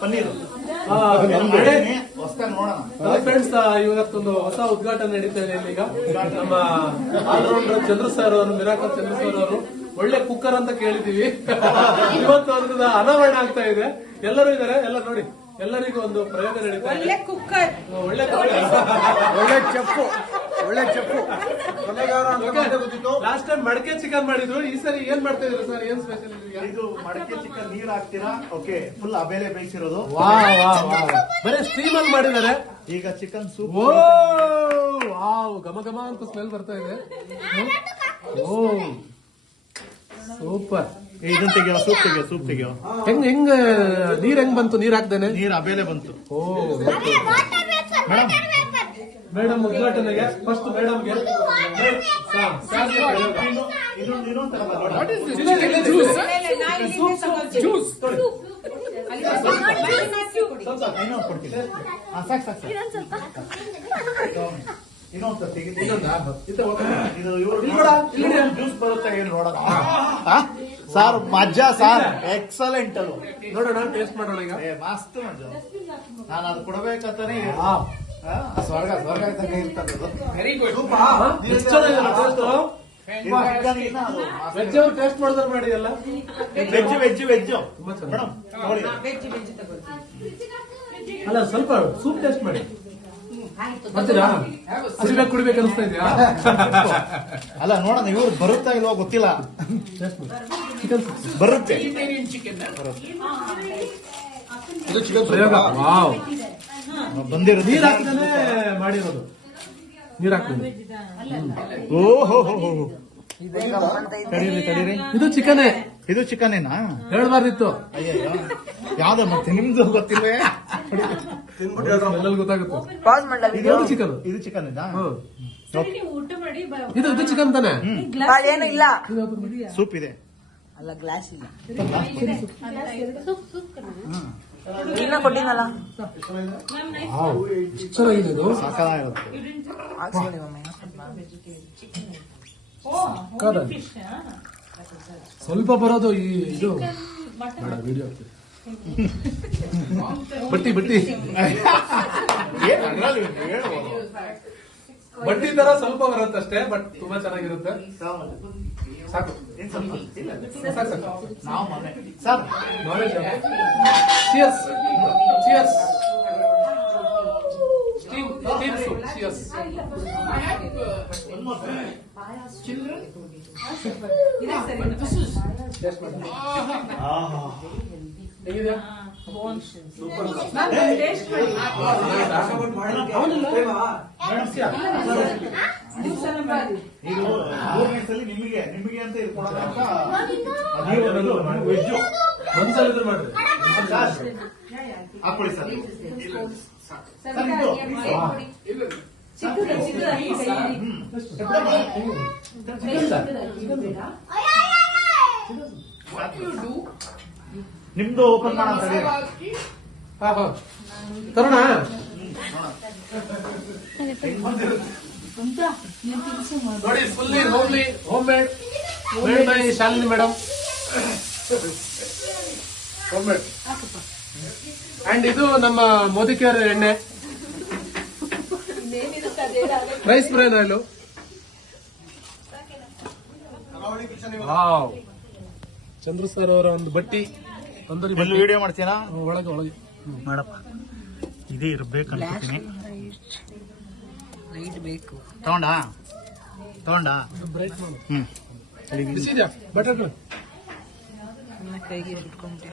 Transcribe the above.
Paneer friends, ಇವತ್ತೊಂದು ಹೊಸ ಉದ್ಘಾಟನೆ ನಡೀತಾ ಇದೆ ಇಲ್ಲಿ. ಈಗ ನಮ್ಮ ಆಲ್ರೌಂಡರ್ ಚಂದ್ರ ಸರ್ ಅವರು, ಮಿರಾಕಲ್ ಚಂದ್ರ ಸರ್ ಅವರು ಒಳ್ಳೆ ಕುಕ್ಕರ್ ಅಂತ ಕೇಳಿದೀವಿ. ಇವತ್ತು ಅವ್ರದ್ದು ಅನಾವರಣ ಆಗ್ತಾ ಇದೆ. ಎಲ್ಲರೂ ಇದಾರೆ, ಎಲ್ಲ ನೋಡಿ, ಎಲ್ಲರಿಗೂ ಒಂದು ಪ್ರಯೋಗ ನಡೀತಾ ಇದೆ. ಒಳ್ಳೆ ಕುಕ್ಕರ್, ಒಳ್ಳೆ ಚೆಫು, ಒಳ್ಳೆ ಚೆಫು. ಲಾಸ್ಟ್ ಟೈಮ್ ಮಡಕೆ ಚಿಕನ್ ಮಾಡಿದ್ರು, ಈ ಸರಿ ಏನ್ ಮಾಡ್ತಾ ಇದ್ರು ಸರ್? ಏನ್ ಸ್ಪೆಷಲ್? ಇದು ಮಡಕೆ ಚಿಕನ್ ನೀರ್ ಹಾಕ್ತೀರಾ? ಓಕೆ, ಫುಲ್ ಅಬೇಲೆ ಬೇಯಿಸಿರೋದು. ಬರೀ ಸ್ಟೀಮ್ ಅಲ್ಲಿ ಮಾಡಿದ್ದಾರೆ. ಈಗ ಚಿಕನ್ ಸೂಪ್. ಓ ವಾವ್, ಘಮ ಘಮ ಅಂತ ಸ್ಮೆಲ್ ಬರ್ತಾ ಇದೆ. ಓ ಸೂಪರ್. ಇದನ್ನ ತೆಗಿಯೋ, ಸೂಪ್ ತೆಗಿಯೋ, ಸೂಪ್ ತೆಗಿಯೋ. ಹೆಂಗ್ ನೀರ್ ಹೆಂಗ್ ಬಂತು? ನೀರ್ ಹಾಕ್ದೇನೆ ನೀರ್ ಅಬೇಲೆ ಬಂತು. ಓ ಮೇಡಮ್ ಉದ್ಘಾಟನೆಗೆ ಫಸ್ಟ್ ಮೇಡಮ್ಗೆ ಜ್ಯೂಸ್ ಬರುತ್ತೆ ಏನು ನೋಡೋಣ. ಸಾರ್ ಮಜ್ಜಾ ಸಾರ್, ಎಕ್ಸಲೆಂಟ್ ಅಲ್ವ? ನೋಡೋಣ, ಟೇಸ್ಟ್ ಮಾಡೋಣ. ಈಗ ಮಸ್ತ್ ಮಜಾ. ನಾನು ಅದು ಕೊಡ್ಬೇಕಂತಾನೆ ಸ್ವರ್ಗ ಸ್ವರ್ಗ ವೆರಿ ಗುಡ್. ವೆಜ್ ಅವ್ರು ಟೇಸ್ಟ್ ಮಾಡಿದ್ರೆ ಮಾಡಿ ಅಲ್ಲ. ವೆಜ್ ವೆಜ್ ವೆಜ್ ಮೇಡಮ್ ಅಲ್ಲ, ಸ್ವಲ್ಪ ಸೂಪ್ ಟೇಸ್ಟ್ ಮಾಡಿ. ಬರ್ತೀರಾ? ಕುಡಿಬೇಕು ಕುಡಿಬೇಕು ಅನಿಸ್ತಾ ಇದೆಯಾ? ಅಲ್ಲ ನೋಡೋಣ, ಇವ್ರು ಬರುತ್ತಾ ಇಲ್ವಾ ಗೊತ್ತಿಲ್ಲ. ಬರುತ್ತೆ ಇದು ಚಿಕನ್ ಪ್ರಯೋಗ. ವಾವ್, ಬಂದಿರೋದು ನೀರ್ ಹಾಕಿದಾನೆ ಮಾಡಿರೋದು. ನೀರ್ ಹಾಕ್ತೀನಿ. ಓಹೋ ತಡೀರಿ ತಡೀರಿ. ಇದು ಚಿಕನ್. ಇದು ಚಿಕನ್ನೇನಾ? ಹೇಳ್ಬಾರ್ದಿತ್ತು. ಅಯ್ಯಯ್ಯೋ, ಯಾವ್ದು ಮತ್ತೆ ನಿಮ್ದು ಗೊತ್ತಿಲ್ವೇ? ಎಲ್ಲರಿಗೂ ಗೊತ್ತಾಗುತ್ತೆ. ಇದು ಚಿಕನ್. ಇದು ಚಿಕನ್ ಇದು ಚಿಕನ್ ತಾನೆ? ಏನು ಇಲ್ಲ, ಸೂಪ್ ಇದೆ ಅಲ್ಲ ಗ್ಲಾಸ್ ಇಲ್ಲ. ಇನ್ನ ಕೊಟ್ಟಿನಲ್ಲ, ಚೆನ್ನಾಗಿದೆ ಇದು. ಸಾಕಾಗಿರುತ್ತೆ. ಸ್ವಲ್ಪ ಬರೋದು ಈ ಇದು ವಿಡಿಯೋ ಬಟ್ಟಿ ಬಟ್ಟಿ ಬಟ್ಟಿ ತರ ಸ್ವಲ್ಪ ಬರುತ್ತಷ್ಟೇ, ಬಟ್ ತುಂಬಾ ಚೆನ್ನಾಗಿರುತ್ತೆ. ಸಾಕು sir, cheers cheers. Steam soup. Cheers. ಹೇಗಿದೆಯಾ? ನಿಮಗೆ ನಿಮಗೆ ಅಂತ ಒಂದ್ಸಲ ಮಾಡ್ರಿ. ಹಾಕೊಳ್ಳಿ ಸರ್. ನಿಮ್ದು ಓಪನ್ ಮಾಡೋಣ. ತರೋಣ. ನೋಡಿ, fully home made by Shalini madam. Home made. And ಇದು ನಮ್ಮ ಮೋದಿಕೇರ್ ಎಣ್ಣೆ, ರೈಸ್ ಬ್ರೈನ್ ಆಯಿಲು. ವಾವ್, ಚಂದ್ರ ಸರ್ ಅವರ ಒಂದು ಬಟ್ಟಿ. ಒಂದು ವಿಡಿಯೋ ಮಾಡ್ತೀರಾ? ಒಳಗೆ ಒಳಗೆ ಮಾಡಪ್ಪ, ಇದೇ ಇರ್ಬೇಕು ಅನ್ಕೋತೀನಿ. ತಗೊಂಡಾ ಬ್ರೈಟ್ ಮಾಡು. ಬಿಸಿದ್ಯಾ ಬಟಾಟೆ? ಕೈಗೆ ಹಿಡ್ಕೊಂಡೆ.